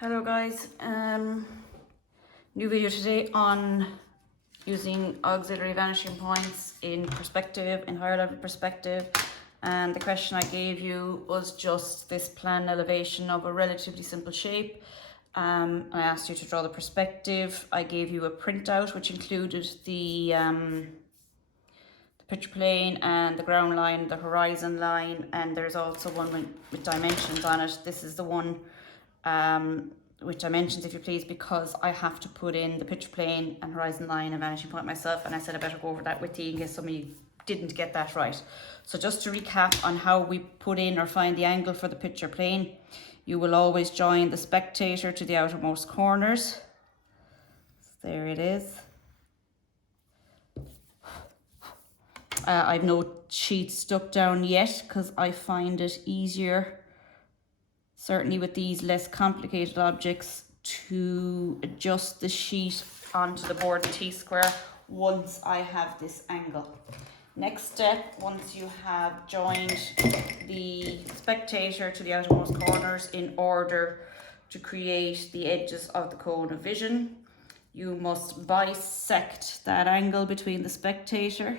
Hello guys, new video today on using auxiliary vanishing points in perspective, in higher level perspective. And the question I gave you was just this plan elevation of a relatively simple shape. I asked you to draw the perspective. I gave you a printout which included the picture plane and the ground line, the horizon line, and there's also one with dimensions on it. This is the one with dimensions, if you please, because I have to put in the picture plane and horizon line and vanishing point myself, and I said I better go over that with you in case somebody didn't get that right. So just to recap on how we put in or find the angle for the picture plane, you will always join the spectator to the outermost corners. There it is. I've no sheets stuck down yet because I find it easier, certainly with these less complicated objects, to adjust the sheet onto the board and T-square once I have this angle. Next step, once you have joined the spectator to the outermost corners in order to create the edges of the cone of vision, you must bisect that angle between the spectator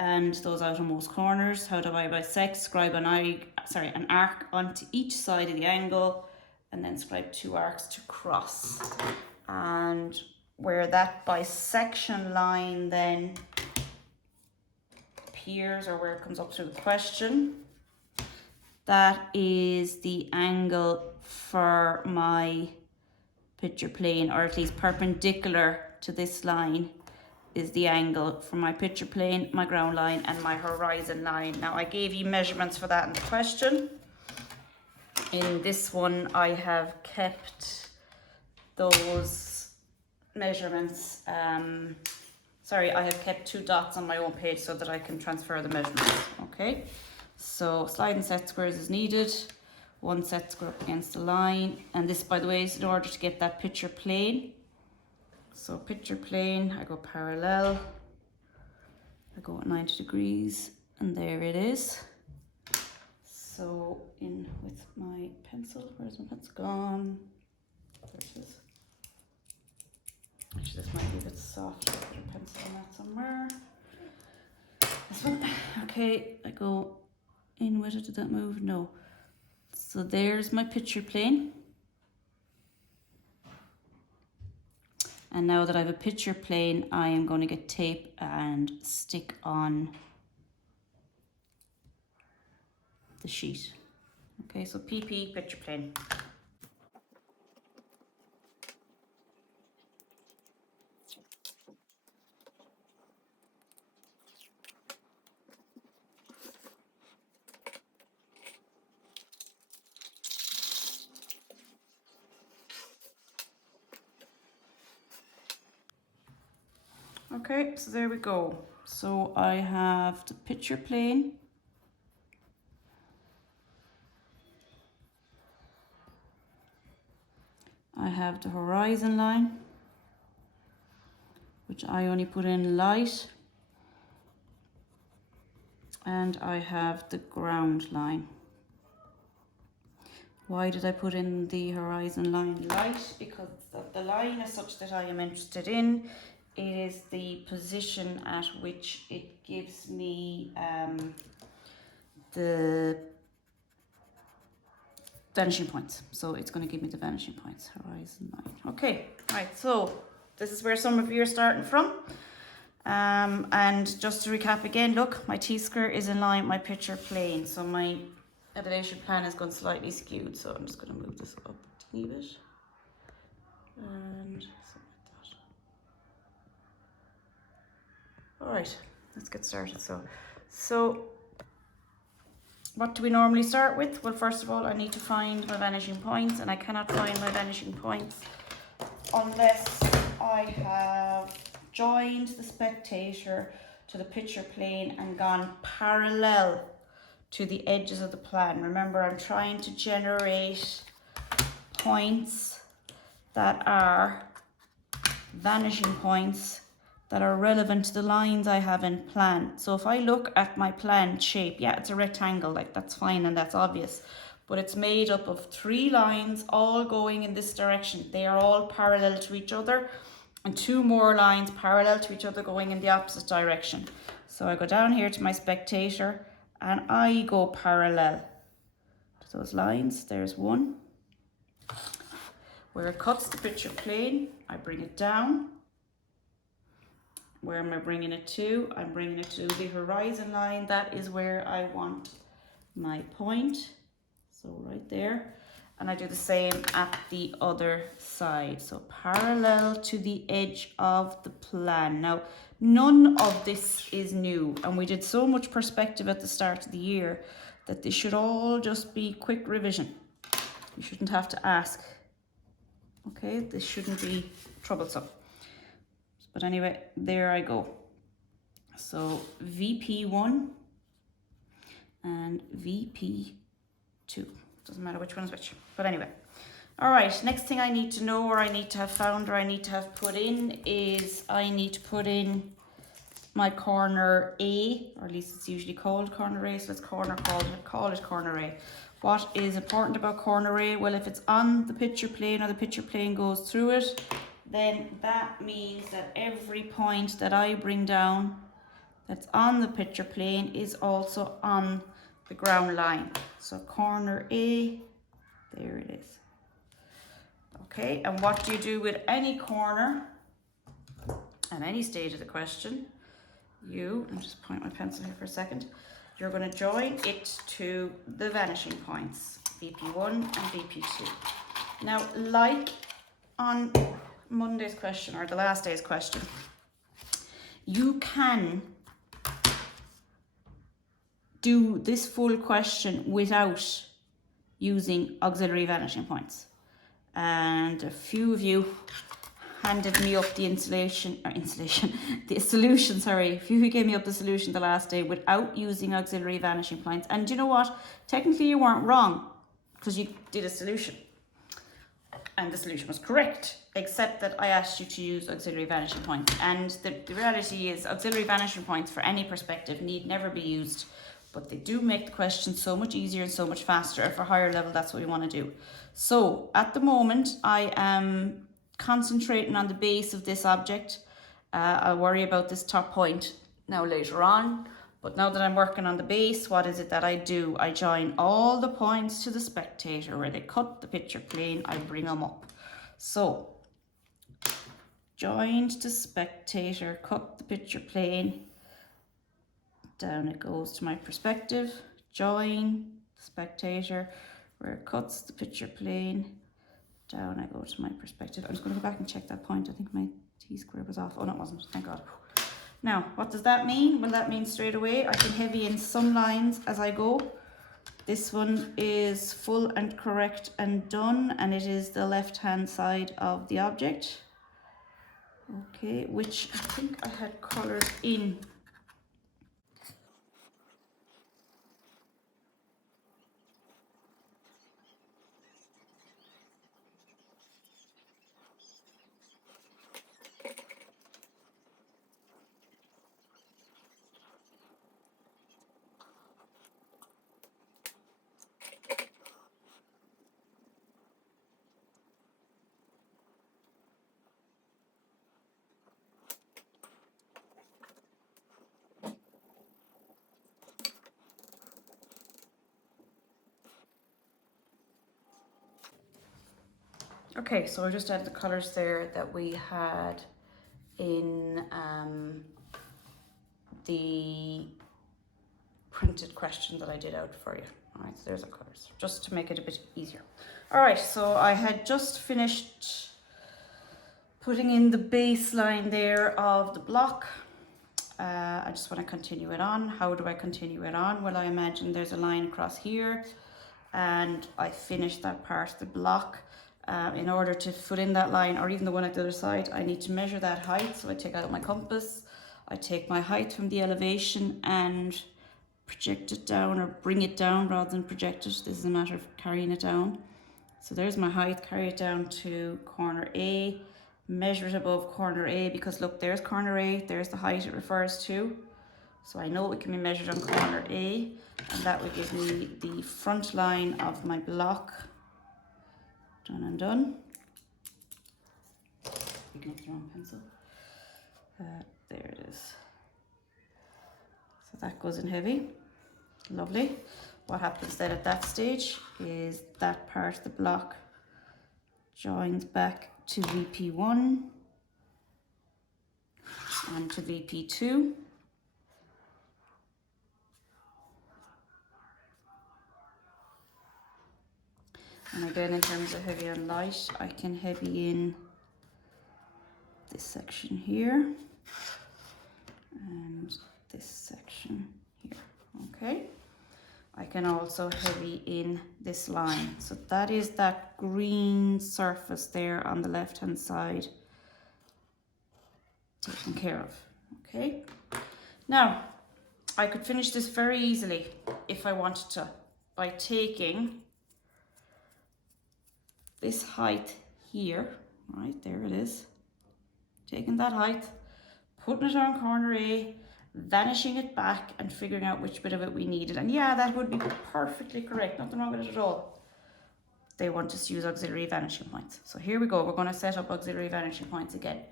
and those outermost corners. How do I bisect? Scribe an arc onto each side of the angle, and then scribe two arcs to cross. And where that bisection line then appears, or where it comes up to the question, that is the angle for my picture plane, or at least perpendicular to this line is the angle for my picture plane, my ground line, and my horizon line. Now, I gave you measurements for that in the question. In this one, I have kept those measurements. I have kept 2 dots on my own page so that I can transfer the measurements. Okay, so sliding set squares is needed. 1 set square up against the line, and this, by the way, is in order to get that picture plane. So picture plane, I go parallel, I go at 90 degrees, and there it is. So in with my pencil, where's my pencil gone? There it is. Actually, this might be a bit soft, I'll put a pencil on that somewhere. This one, okay, I go in with it, did that move? No. So there's my picture plane. And now that I have a picture plane, I am going to get tape and stick on the sheet. Okay, so PP, picture plane. Okay, so there we go. So I have the picture plane. I have the horizon line, which I only put in light. And I have the ground line. Why did I put in the horizon line light? Because the line is such that I am interested in. It is the position at which it gives me the vanishing points. So it's going to give me the vanishing points, horizon line. Okay, right, so this is where some of you are starting from. And just to recap again, look, my T-square is in line with my picture plane. So my elevation plan is going slightly skewed. So I'm just going to move this up a teeny bit. And all right, let's get started. So what do we normally start with? Well, first of all, I need to find my vanishing points, and I cannot find my vanishing points unless I have joined the spectator to the picture plane and gone parallel to the edges of the plan. Remember, I'm trying to generate points that are vanishing points that are relevant to the lines I have in plan. So if I look at my planned shape, yeah, it's a rectangle, like that's fine and that's obvious. but it's made up of 3 lines all going in this direction. They are all parallel to each other, and 2 more lines parallel to each other going in the opposite direction. So I go down here to my spectator and I go parallel to those lines. There's one. Where it cuts the picture plane, I bring it down. Where am I bringing it to? I'm bringing it to the horizon line. That is where I want my point. So right there. And I do the same at the other side. So parallel to the edge of the plan. Now, none of this is new. And we did so much perspective at the start of the year that this should all just be quick revision. You shouldn't have to ask. Okay, this shouldn't be troublesome. But anyway, there I go. So VP1 and VP2. Doesn't matter which one's which. But anyway. All right, next thing I need to know, or I need to have found, or I need to have put in is I need to put in my corner A, or at least it's usually called corner A, so let's call it corner A. What is important about corner A? Well, if it's on the picture plane or the picture plane goes through it, then that means that every point that I bring down that's on the picture plane is also on the ground line. So corner A, there it is. Okay, and what do you do with any corner at any stage of the question? I'll just point my pencil here for a second. You're going to join it to the vanishing points, VP1 and VP2. Now, like on Monday's question, or the last day's question, you can do this full question without using auxiliary vanishing points. And a few of you handed me up the solution, sorry. A few who gave me up the solution the last day without using auxiliary vanishing points. And you know what? Technically you weren't wrong because you did a solution. And the solution was correct, except that I asked you to use auxiliary vanishing points. And the reality is auxiliary vanishing points for any perspective need never be used, but they do make the question so much easier and so much faster. For higher level, that's what we want to do. So at the moment, I am concentrating on the base of this object. I'll worry about this top point now later on. But now that I'm working on the base, what is it that I do? I join all the points to the spectator. Where they cut the picture plane, I bring them up. So, joined to spectator, cut the picture plane. Down it goes to my perspective. Join spectator, where it cuts the picture plane. Down I go to my perspective. I'm just going to go back and check that point. I think my T-square was off. Oh, no, it wasn't. Thank God. Now, what does that mean? Well, that means straight away I can heavy in some lines as I go. This one is full and correct and done, and it is the left-hand side of the object. Okay, which I think I had colours in. Okay, so I just added the colours there that we had in the printed question that I did out for you. All right, so there's our colours, just to make it a bit easier. All right, so I had just finished putting in the baseline there of the block. I just want to continue it on. How do I continue it on? Well, I imagine there's a line across here and I finish that part of the block. In order to put in that line, or even the one at the other side, I need to measure that height. So I take out my compass, I take my height from the elevation and project it down, or bring it down rather than project it. This is a matter of carrying it down. So there's my height, carry it down to corner A, measure it above corner A, because look, there's corner A, there's the height it refers to. So I know it can be measured on corner A, and that would give me the front line of my block. Done and done. Picking up the wrong pencil. There it is. So that goes in heavy. Lovely. What happens then at that stage is that part of the block joins back to VP1 and to VP2. And again, in terms of heavy and light, I can heavy in this section here and this section here. Okay. I can also heavy in this line. So that is that green surface there on the left hand side taken care of. Okay. Now, I could finish this very easily if I wanted to by taking this height here, right, there it is, taking that height, putting it on corner A, vanishing it back and figuring out which bit of it we needed. And yeah, that would be perfectly correct, nothing wrong with it at all. They want us to use auxiliary vanishing points. So here we go, we're going to set up auxiliary vanishing points again.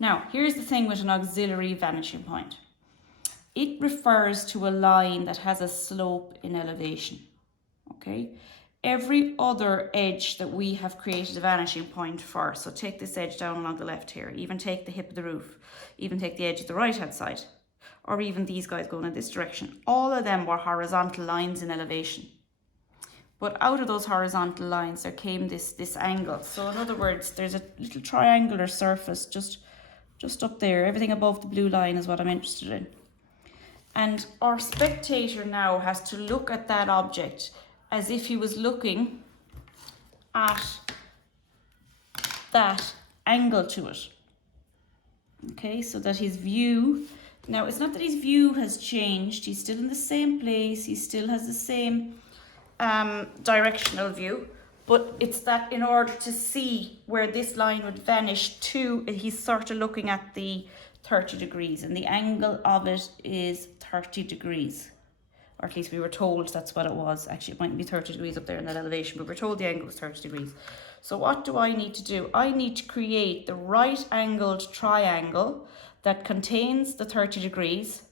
Now, here's the thing with an auxiliary vanishing point. It refers to a line that has a slope in elevation, okay? Every other edge that we have created a vanishing point for, so take this edge down along the left here, even take the hip of the roof, even take the edge of the right hand side, or even these guys going in this direction. All of them were horizontal lines in elevation. But out of those horizontal lines, there came this angle. So in other words, there's a little triangular surface just up there. Everything above the blue line is what I'm interested in. And our spectator now has to look at that object as if he was looking at that angle to it. Okay, so that his view, now it's not that his view has changed, he's still in the same place, he still has the same directional view, but it's that in order to see where this line would vanish to, he's sort of looking at the 30 degrees, and the angle of it is 30 degrees. Or at least we were told that's what it was. Actually, it might be 30 degrees up there in that elevation, but we're told the angle was 30 degrees. So what do I need to do? I need to create the right angled triangle that contains the 30 degrees,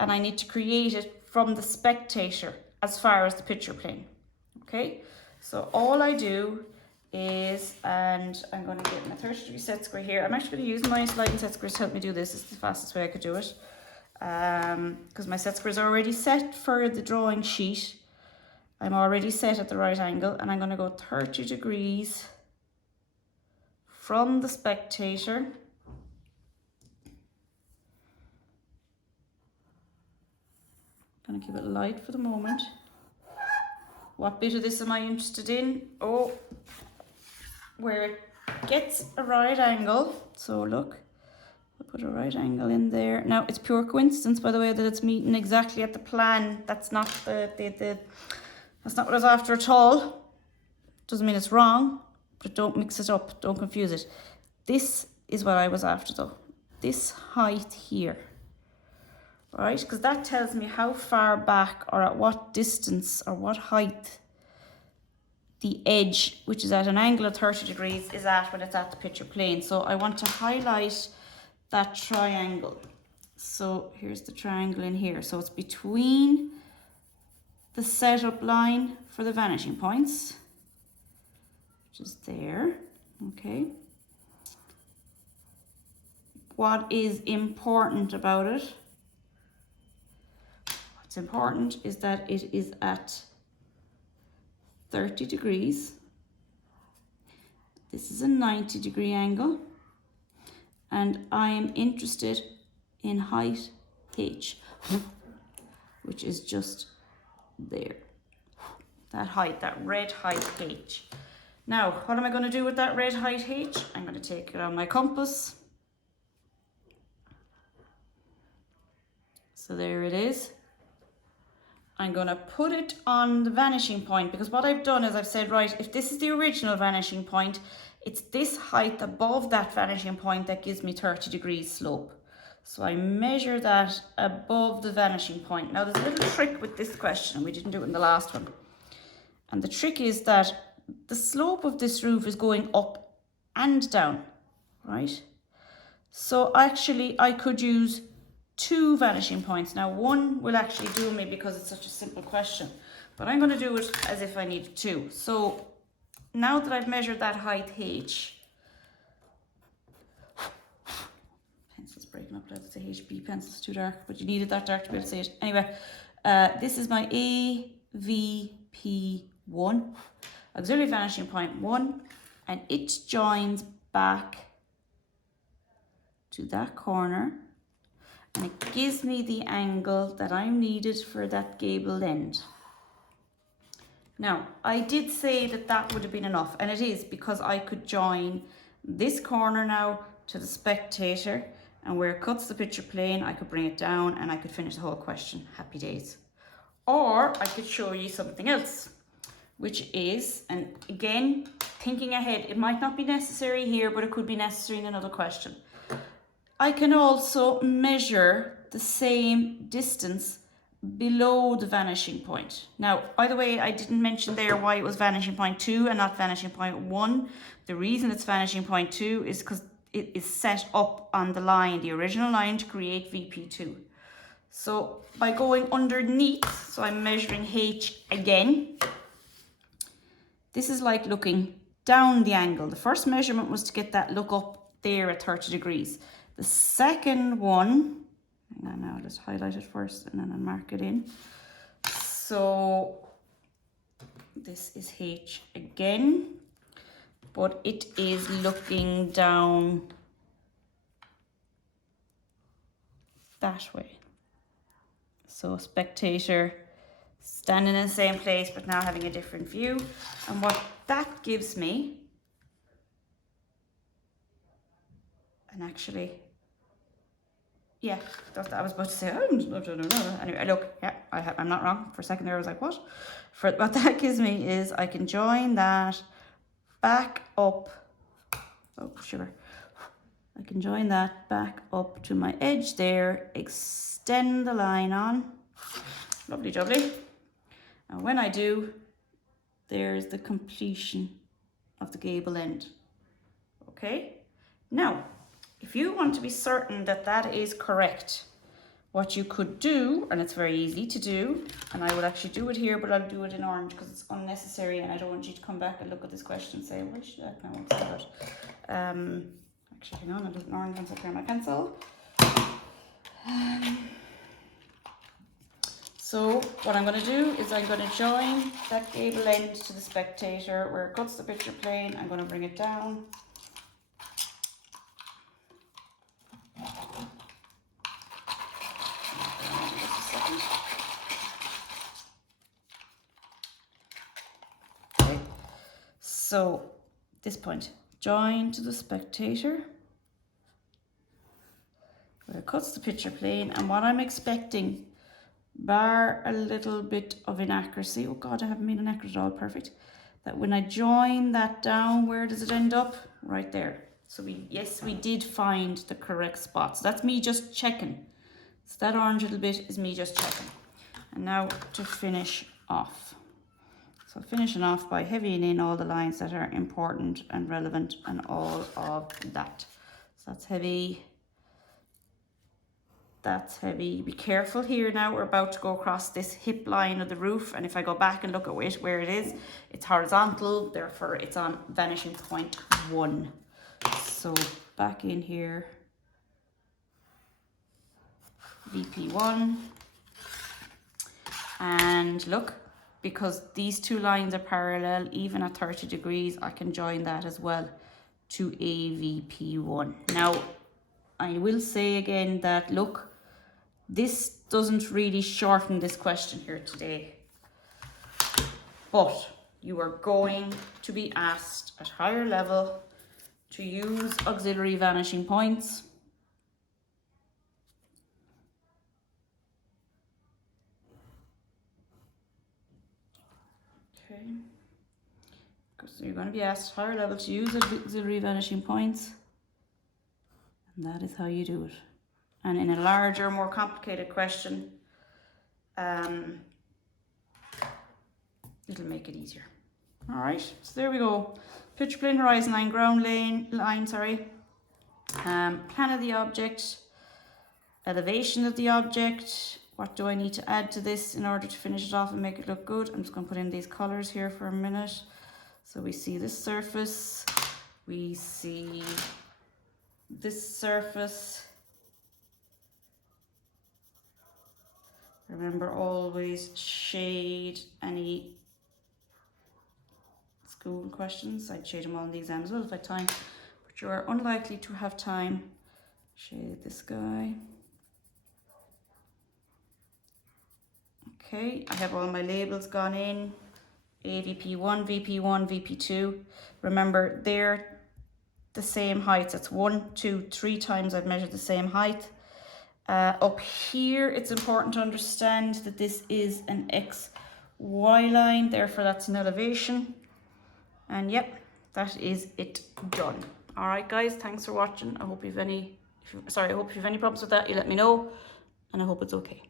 and I need to create it from the spectator as far as the picture plane. Okay, so all I do is, and I'm going to get my 30 degree set square here. I'm actually going to use my sliding set squares to help me do this. It's the fastest way I could do it. Because my set squares are already set for the drawing sheet. I'm already set at the right angle, and I'm going to go 30 degrees from the spectator. I'm going to keep it light for the moment. What bit of this am I interested in? Oh, where it gets a right angle. So look. Put a right angle in there. Now it's pure coincidence, by the way, that it's meeting exactly at the plan. That's not that's not what I was after at all. Doesn't mean it's wrong, but don't mix it up. Don't confuse it. This is what I was after though. This height here, right? Because that tells me how far back or at what distance or what height the edge, which is at an angle of 30 degrees, is at when it's at the picture plane. So I want to highlight that triangle. So here's the triangle in here. So it's between the setup line for the vanishing points, which is there. Okay. What is important about it? What's important is that it is at 30 degrees. This is a 90 degree angle. And I am interested in height H, which is just there. That height, that red height H. Now, what am I going to do with that red height H? I'm going to take it on my compass. So there it is. I'm going to put it on the vanishing point, because what I've done is I've said, right, if this is the original vanishing point, it's this height above that vanishing point that gives me 30 degrees slope. So I measure that above the vanishing point. Now there's a little trick with this question. We didn't do it in the last one. And the trick is that the slope of this roof is going up and down, right? So actually I could use 2 vanishing points. Now one will actually do me because it's such a simple question, but I'm going to do it as if I need 2. So now that I've measured that height h, pencil's breaking up, that's the HB pencil's too dark, but you needed that dark to be able to see it. Anyway, this is my AVP1, auxiliary vanishing point 1, and it joins back to that corner, and it gives me the angle that I'm needed for that gabled end. Now, I did say that that would have been enough, and it is, because I could join this corner now to the spectator, and where it cuts the picture plane, I could bring it down and I could finish the whole question. Happy days. Or I could show you something else, which is, and again, thinking ahead, it might not be necessary here, but it could be necessary in another question. I can also measure the same distance below the vanishing point. Now, by the way, I didn't mention there why it was vanishing point 2 and not vanishing point 1. The reason it's vanishing point 2 is because it is set up on the line, the original line, to create VP2. So by going underneath, so I'm measuring H again, this is like looking down the angle. The first measurement was to get that look up there at 30 degrees. The second one, hang on now, I'll just highlight it first and then I'll mark it in. So this is H again, but it is looking down that way. So spectator standing in the same place but now having a different view. And what that gives me, and actually, yeah, that's what I was about to say. Anyway, look, yeah, I'm not wrong. For a second there I was like, what? What that gives me is I can join that back up. Oh, sugar. I can join that back up to my edge there, extend the line on. Lovely jubbly. And when I do, there's the completion of the gable end. Okay? Now, if you want to be certain that that is correct, what you could do, and it's very easy to do, and I will actually do it here, but I'll do it in orange because it's unnecessary and I don't want you to come back and look at this question and say, why should I? No, I won't say that. Actually, hang on, I'll do it in orange once I clear my pencil. So what I'm going to do is I'm going to join that gable end to the spectator where it cuts the picture plane. I'm going to bring it down. Okay. So this point, join to the spectator where it cuts the picture plane, and what I'm expecting, bar a little bit of inaccuracy, oh god, I haven't been inaccurate at all, perfect, that when I join that down, where does it end up? Right there. So yes, we did find the correct spot. So that's me just checking. So that orange little bit is me just checking. And now to finish off. So finishing off by heavying in all the lines that are important and relevant and all of that. So that's heavy. That's heavy. Be careful here now. We're about to go across this hip line of the roof. And if I go back and look at where it is, it's horizontal. Therefore, it's on vanishing point 1. So back in here, VP1. And look, because these two lines are parallel, even at 30 degrees, I can join that as well to AVP1. Now, I will say again that, look, this doesn't really shorten this question here today. But you are going to be asked at higher level to use auxiliary vanishing points. Okay. So you're going to be asked higher level to use auxiliary vanishing points. And that is how you do it. And in a larger, more complicated question, it'll make it easier. All right, so there we go. Picture plane, horizon line, ground line, sorry. Plan of the object, elevation of the object. What do I need to add to this in order to finish it off and make it look good? I'm just going to put in these colors here for a minute. So we see this surface, we see this surface. Remember, always shade any school questions. I'd shade them all in the exam as well if I had time, but you are unlikely to have time. Shade this guy. Okay, I have all my labels gone in. AVP1, VP1, VP2. Remember, they're the same heights. That's 1, 2, 3 times I've measured the same height. Up here, it's important to understand that this is an XY line, therefore that's an elevation. And yep, that is it done. All right, guys, thanks for watching. I hope you've any, I hope if you've any problems with that, you let me know, and I hope it's okay.